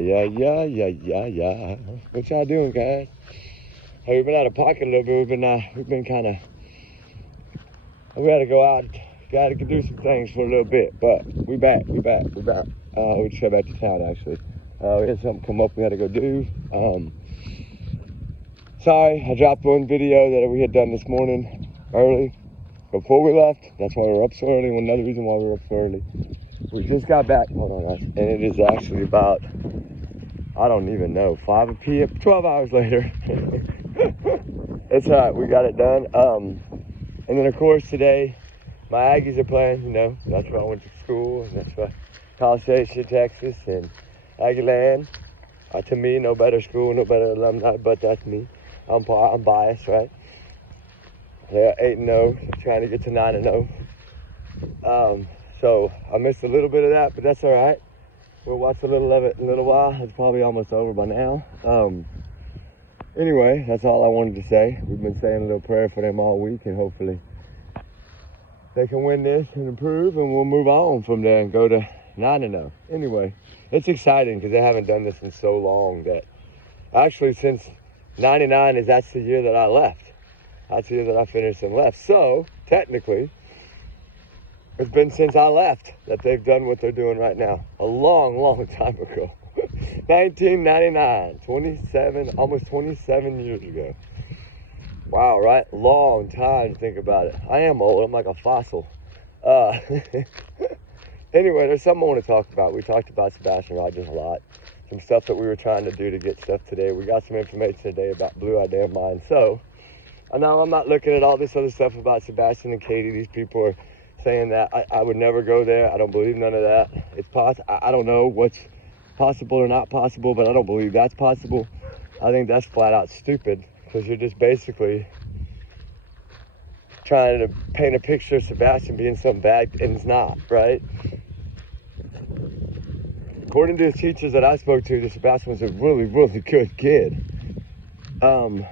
Yeah. What y'all doing, guys? Hey, we've been out of pocket a little bit. We've been kind of. We had to go out, got to do some things for a little bit, but we back. We just got back to town actually. We had something come up we had to go do. Sorry, I dropped one video that we had done this morning early before we left. That's why we were up so early. Another reason why we were up so early. We just got back. Hold on, guys. And it is actually about, I don't even know, 5 p.m. 12 hours later. It's all right. We got it done. And then, of course, today, my Aggies are playing. You know, that's where I went to school. And that's why College Station, Texas, and Aggie Land. To me, no better school, no better alumni, but that's me. I'm biased, right? Yeah, 8-0, trying to get to 9-0. So I missed a little bit of that, but that's all right. We'll watch a little of it in a little while. It's probably almost over by now. Anyway, that's all I wanted to say. We've been saying a little prayer for them all week, and hopefully they can win this and improve, and we'll move on from there and go to 9-0. Anyway, it's exciting because they haven't done this in so long that actually since 99 that's the year that I left. That's the year that I finished and left. So technically, it's been since I left that they've done what they're doing right now. A long time ago. 1999, almost 27 years ago. Wow, right? Long time to think about it. I am old. I'm like a fossil. Anyway, there's something I want to talk about. We talked about Sebastian Rogers a lot. Some stuff that we were trying to do to get stuff today. We got some information today about Blue Eye Damn Mine. So, I know I'm not looking at all this other stuff about Sebastian and Katie. These people are saying that I would never go there. I don't believe none of that. It's possible. I don't know what's possible or not possible, but I don't believe that's possible. I think that's flat out stupid because you're just basically trying to paint a picture of Sebastian being something bad, and it's not, right? According to the teachers that I spoke to, Sebastian was a really good kid. And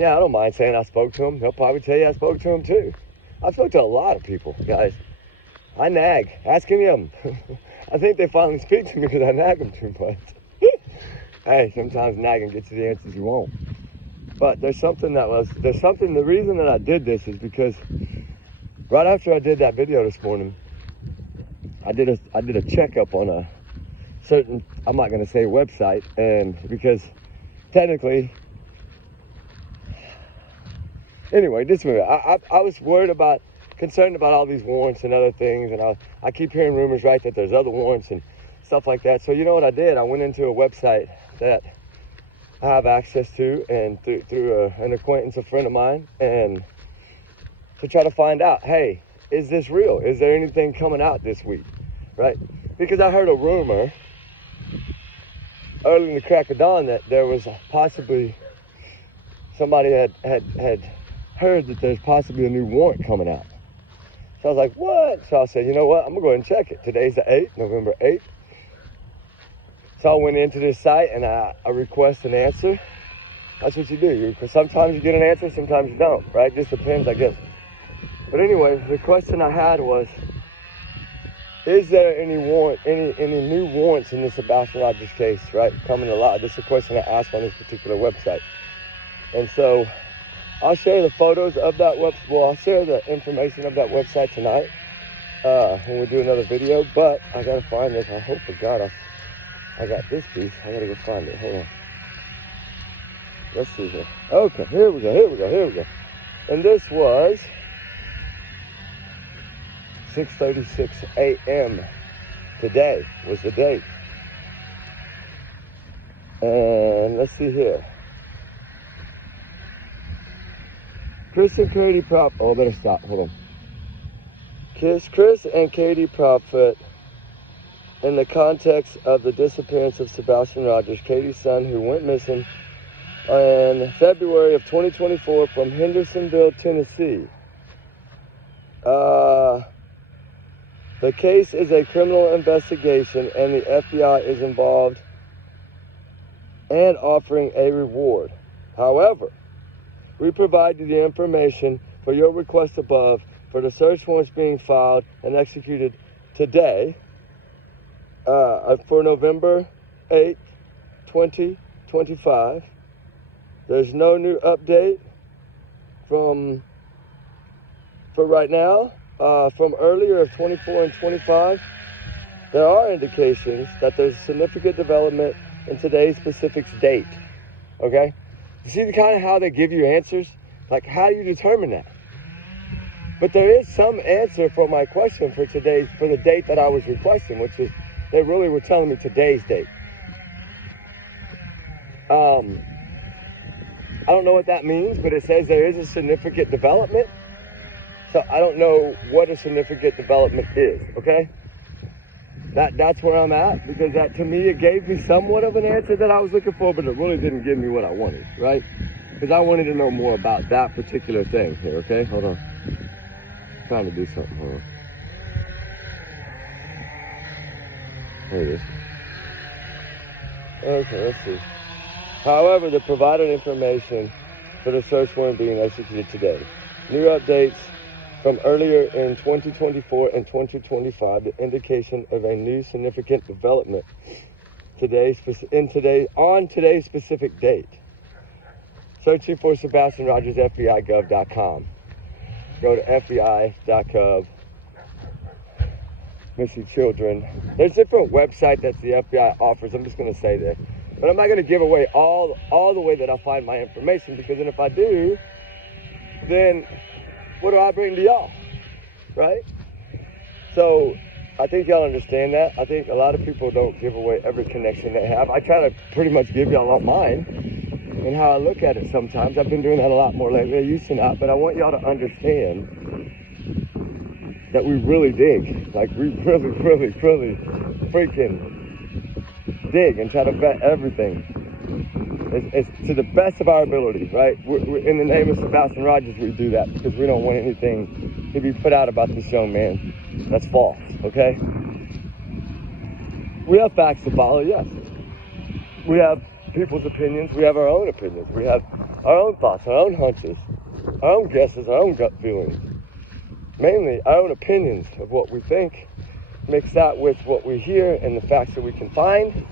yeah, I don't mind saying I spoke to him. He'll probably tell you I spoke to him too. I spoke to a lot of people, guys. I nag. Ask any of them. I think they finally speak to me because I nag them too much. Hey, sometimes nagging gets you the answers you want. But the reason that I did this is because right after I did that video this morning, I did a checkup on a certain, I'm not going to say website, and because technically, anyway, I was concerned about all these warrants and other things, and I keep hearing rumors, right, that there's other warrants and stuff like that. So you know what I did? I went into a website that I have access to, and through an acquaintance, a friend of mine, and to try to find out, hey, is this real? Is there anything coming out this week, right? Because I heard a rumor early in the crack of dawn that there was possibly somebody had heard that there's possibly a new warrant coming out. So I was like, what? So I said, you know what? I'm going to go ahead and check it. Today's the 8th, November 8th. So I went into this site and I request an answer. That's what you do. Because sometimes you get an answer, sometimes you don't, right? Just depends, I guess. But anyway, the question I had was, is there any new warrants in the Sebastian Rogers case, right? Coming to light. This is a question I asked on this particular website. And so I'll share the photos of that website. Well, I'll share the information of that website tonight when we do another video. But I got to find this. I hope to God I got this piece. I got to go find it. Hold on. Let's see here. Okay, here we go. And this was 6:36 a.m. today was the date. And let's see here. Chris and Katie Prophet. Oh, I better stop. Hold on. Chris and Katie Prophet, in the context of the disappearance of Sebastian Rogers, Katie's son, who went missing in February of 2024 from Hendersonville, Tennessee. The case is a criminal investigation, and the FBI is involved and offering a reward. However, we provide you the information for your request above for the search warrants being filed and executed today for November 8th, 2025. There's no new update for right now. From earlier of 24 and 25, there are indications that there's significant development in today's specific date. Okay? You see kind of how they give you answers? Like, how do you determine that? But there is some answer for my question for the date that I was requesting, which is, they really were telling me today's date. I don't know what that means, but it says there is a significant development. So I don't know what a significant development is, okay? That's where I'm at, because that, to me, it gave me somewhat of an answer that I was looking for, but it really didn't give me what I wanted, right? Because I wanted to know more about that particular thing here, okay? Hold on. I'm trying to do something, hold on. There it is. Okay, let's see. However, the provided information for the search warrant being executed today. New updates from earlier in 2024 and 2025, the indication of a new significant development on today's specific date. Searching for Sebastian Rogers, FBIGov.com. Go to FBI.gov. Missing children. There's different websites that the FBI offers. I'm just going to say this. But I'm not going to give away all the way that I find my information, because then if I do, then what do I bring to y'all, right? So I think y'all understand that. I think a lot of people don't give away every connection they have. I try to pretty much give y'all all mine and how I look at it sometimes. I've been doing that a lot more lately. I used to not, but I want y'all to understand that we really dig. Like, we really, really, really freaking dig and try to vet everything. It's to the best of our ability, right? We're, in the name of Sebastian Rogers, we do that because we don't want anything to be put out about this young man that's false, okay? We have facts to follow, yes. We have people's opinions. We have our own opinions. We have our own thoughts, our own hunches, our own guesses, our own gut feelings. Mainly our own opinions of what we think, mix that with what we hear and the facts that we can find,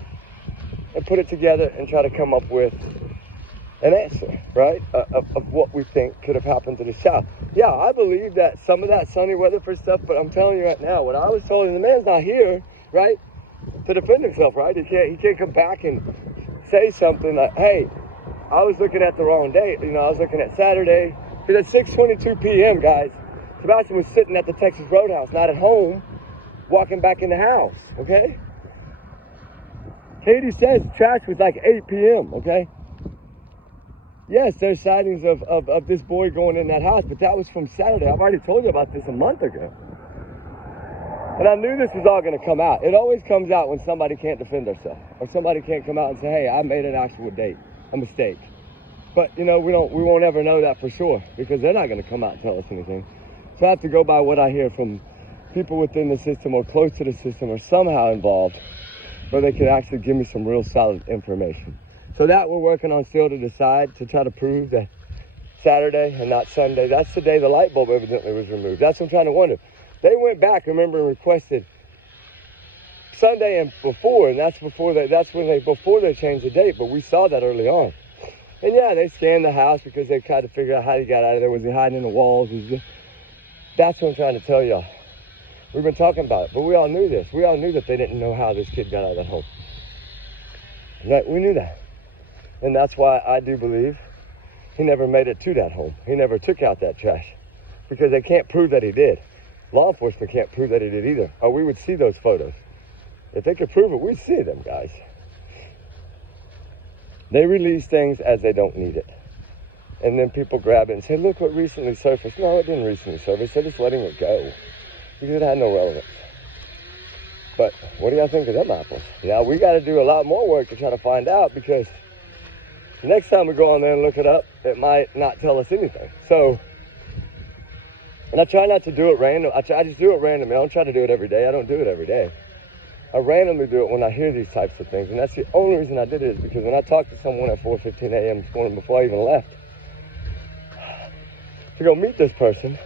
and put it together and try to come up with an answer, right, of what we think could have happened to the child. Yeah, I believe that some of that sunny weather for stuff, but I'm telling you right now, what I was told, and the man's not here, right, to defend himself, right? He can't come back and say something like, hey, I was looking at the wrong date. You know, I was looking at Saturday. Because at 6:22 p.m., guys, Sebastian was sitting at the Texas Roadhouse, not at home, walking back in the house, okay? Katie says trash was like 8 p.m., okay? Yes, there's sightings of this boy going in that house, but that was from Saturday. I've already told you about this a month ago. And I knew this was all going to come out. It always comes out when somebody can't defend themselves, or somebody can't come out and say, hey, I made an actual date, a mistake. But, you know, we won't ever know that for sure, because they're not going to come out and tell us anything. So I have to go by what I hear from people within the system or close to the system or somehow involved, where they can actually give me some real solid information. So that we're working on still to decide, to try to prove that Saturday and not Sunday, that's the day the light bulb evidently was removed. That's what I'm trying to wonder. They went back, remember, and requested Sunday and before, and before they changed the date, but we saw that early on. And yeah, they scanned the house because they tried to figure out how he got out of there. Was he hiding in the walls? That's what I'm trying to tell y'all. We've been talking about it, but we all knew this. We all knew that they didn't know how this kid got out of that home. Right? We knew that. And that's why I do believe he never made it to that home. He never took out that trash, because they can't prove that he did. Law enforcement can't prove that he did either, or we would see those photos. If they could prove it, we'd see them, guys. They release things as they don't need it. And then people grab it and say, look what recently surfaced. No, it didn't recently surface. They're just letting it go, because it had no relevance. But what do y'all think of them apples? Now, we got to do a lot more work to try to find out, because the next time we go on there and look it up, it might not tell us anything. So, and I try not to do it random. I just do it randomly. I don't try to do it every day. I don't do it every day. I randomly do it when I hear these types of things. And that's the only reason I did it, is because when I talked to someone at 4:15 a.m. this morning before I even left to go meet this person,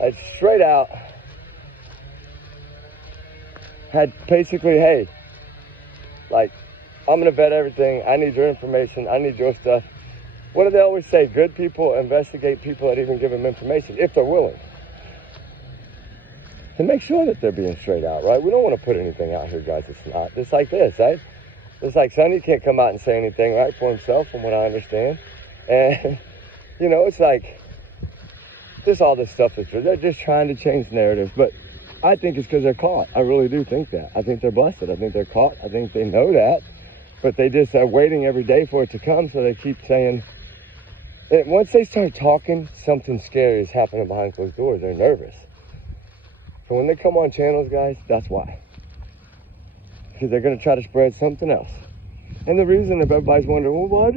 I straight out had basically, hey, like, I'm going to vet everything. I need your information. I need your stuff. What do they always say? Good people investigate people that even give them information, if they're willing. To make sure that they're being straight out, right? We don't want to put anything out here, guys. It's not. Just like this, right? It's like Sonny can't come out and say anything, right, for himself, from what I understand. And, you know, it's like, just all this stuff they're just trying to change narratives. But I think it's because they're caught. I really do think that. I think they're busted. I think they're caught. I think they know that. But they just are waiting every day for it to come, so they keep saying, and once they start talking, something scary is happening behind closed doors. They're nervous. So when they come on channels, guys, that's why. Because they're going to try to spread something else. And the reason that everybody's wondering, well, why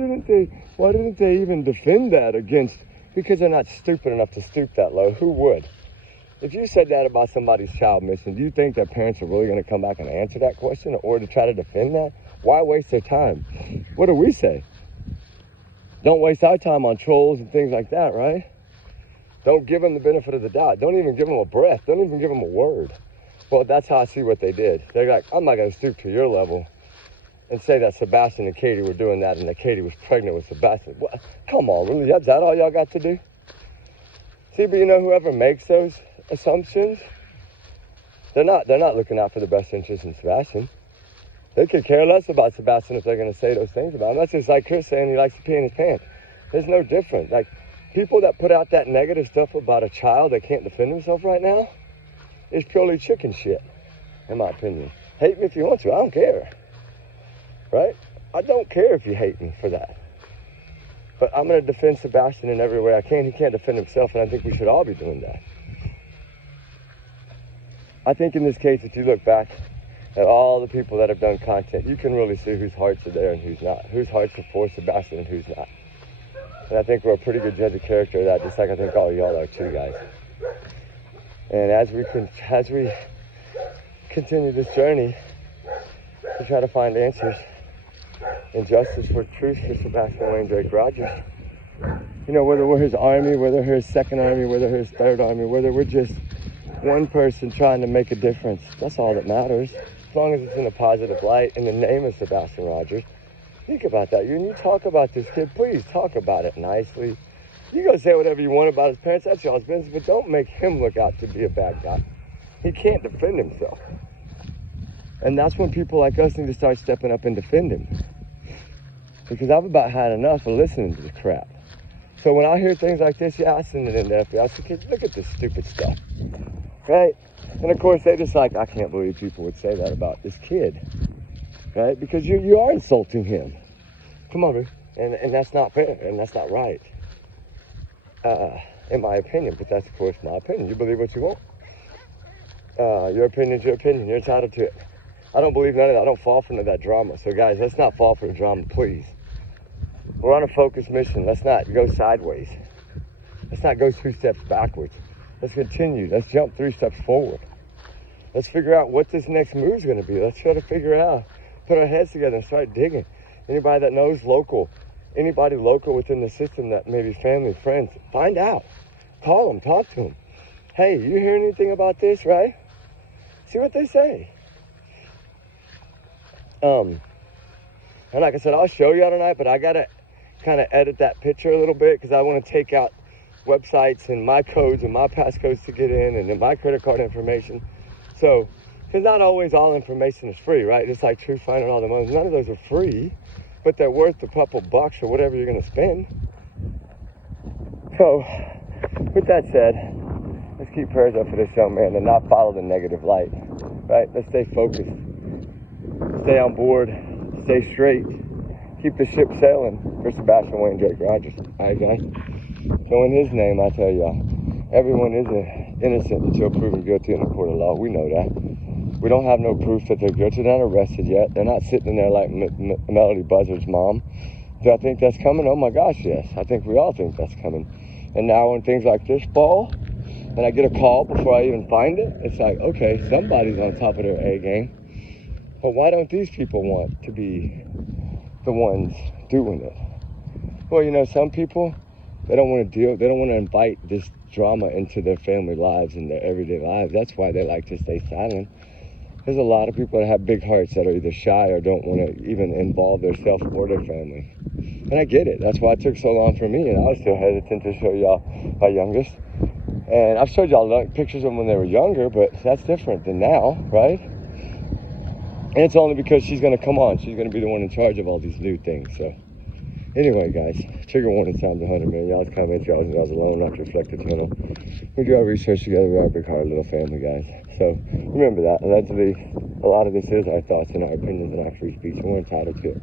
didn't they even defend that against, because they're not stupid enough to stoop that low. Who would? If you said that about somebody's child missing, do you think that parents are really going to come back and answer that question or to try to defend that? Why waste their time? What do we say? Don't waste our time on trolls and things like that, right? Don't give them the benefit of the doubt. Don't even give them a breath. Don't even give them a word. Well, that's how I see what they did. They're like, I'm not going to stoop to your level and say that Sebastian and Katie were doing that and that Katie was pregnant with Sebastian. What? Come on, really? Is that all y'all got to do? See, but you know, whoever makes those assumptions, they're not looking out for the best interest in Sebastian. They could care less about Sebastian if they're going to say those things about him. That's just like Chris saying he likes to pee in his pants. There's no different. Like, people that put out that negative stuff about a child that can't defend himself right now is purely chicken shit, in my opinion. Hate me if you want to. I don't care. Right? I don't care if you hate me for that. But I'm going to defend Sebastian in every way I can. He can't defend himself, and I think we should all be doing that. I think in this case, if you look back at all the people that have done content, you can really see whose hearts are there and who's not. Whose hearts are for Sebastian and who's not. And I think we're a pretty good judge of character of that, just like I think all y'all are too, guys. And as we continue this journey to try to find answers and justice for truth for Sebastian Wayne Drake Rogers, you know, whether we're his army, whether we're his second army, whether we're his third army, whether we're just one person trying to make a difference, that's all that matters. As long as it's in a positive light in the name of Sebastian Rogers. Think about that. When you talk about this kid, please talk about it nicely. You go say whatever you want about his parents, that's y'all's business, but don't make him look out to be a bad guy. He can't defend himself. And that's when people like us need to start stepping up and defend him. Because I've about had enough of listening to the crap. So when I hear things like this, yeah, I send it in there. I say, kids, look at this stupid stuff. Right? And of course, they just like, I can't believe people would say that about this kid. Right? Because you are insulting him. Come on, Ruth. And that's not fair, and that's not right. In my opinion, but that's, of course, my opinion. You believe what you want. Your opinion's your opinion. You're entitled to it. I don't believe none of that. I don't fall for none of that drama. So, guys, let's not fall for the drama, please. We're on a focused mission. Let's not go sideways. Let's not go 2 steps backwards. Let's continue. Let's jump 3 steps forward. Let's figure out what this next move's going to be. Let's try to figure out, put our heads together and start digging. Anybody that knows local, anybody local within the system that maybe family, friends, find out. Call them, talk to them. Hey, you hear anything about this, right? See what they say. And like I said, I'll show you tonight, but I got to kind of edit that picture a little bit because I want to take out websites and my codes and my passcodes to get in and then my credit card information. So, because not always all information is free, right? Just like Truth Finder and all the ones. None of those are free, but they're worth a couple bucks or whatever you're going to spend. So, with that said, let's keep prayers up for this young man and not follow the negative light, right? Let's stay focused, stay on board, stay straight, keep the ship sailing for Sebastian Wayne Drake Rogers. All right, guys? So in his name, I tell y'all, everyone is innocent until proven guilty in the court of law. We know that. We don't have no proof that they're guilty. They're not arrested yet. They're not sitting in there like Melody Buzzard's mom. Do I think that's coming? Oh my gosh, yes. I think we all think that's coming. And now when things like this fall, and I get a call before I even find it, it's like, okay, somebody's on top of their A game. But why don't these people want to be the ones doing it? Well, you know, some people, they don't want to invite this drama into their family lives and their everyday lives. That's why they like to stay silent. there's a lot of people that have big hearts that are either shy or don't want to even involve themselves or their family. And I get it. That's why it took so long for me, and I was still hesitant to show y'all my youngest. And I've showed y'all pictures of them when they were younger, but that's different than now, right? And it's only because she's going to come on. She's going to be the one in charge of all these new things. So anyway, guys, trigger warning times 100, man. Y'all's comments, y'all's alone, not reflective channel. We do our research together. We are a big heart, little family, guys. So remember that. Allegedly, a lot of this is our thoughts and our opinions and our free speech, and we're entitled to it.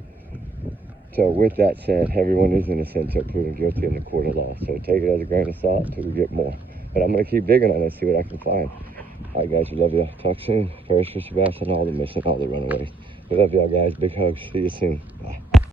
So with that said, everyone is innocent until proven guilty in the court of law. So take it as a grain of salt until we get more. But I'm going to keep digging on it, see what I can find. All right, guys, we love you. Talk soon. Prayers for Sebastian, all the missing, all the runaways. We love y'all, guys. Big hugs. See you soon. Bye.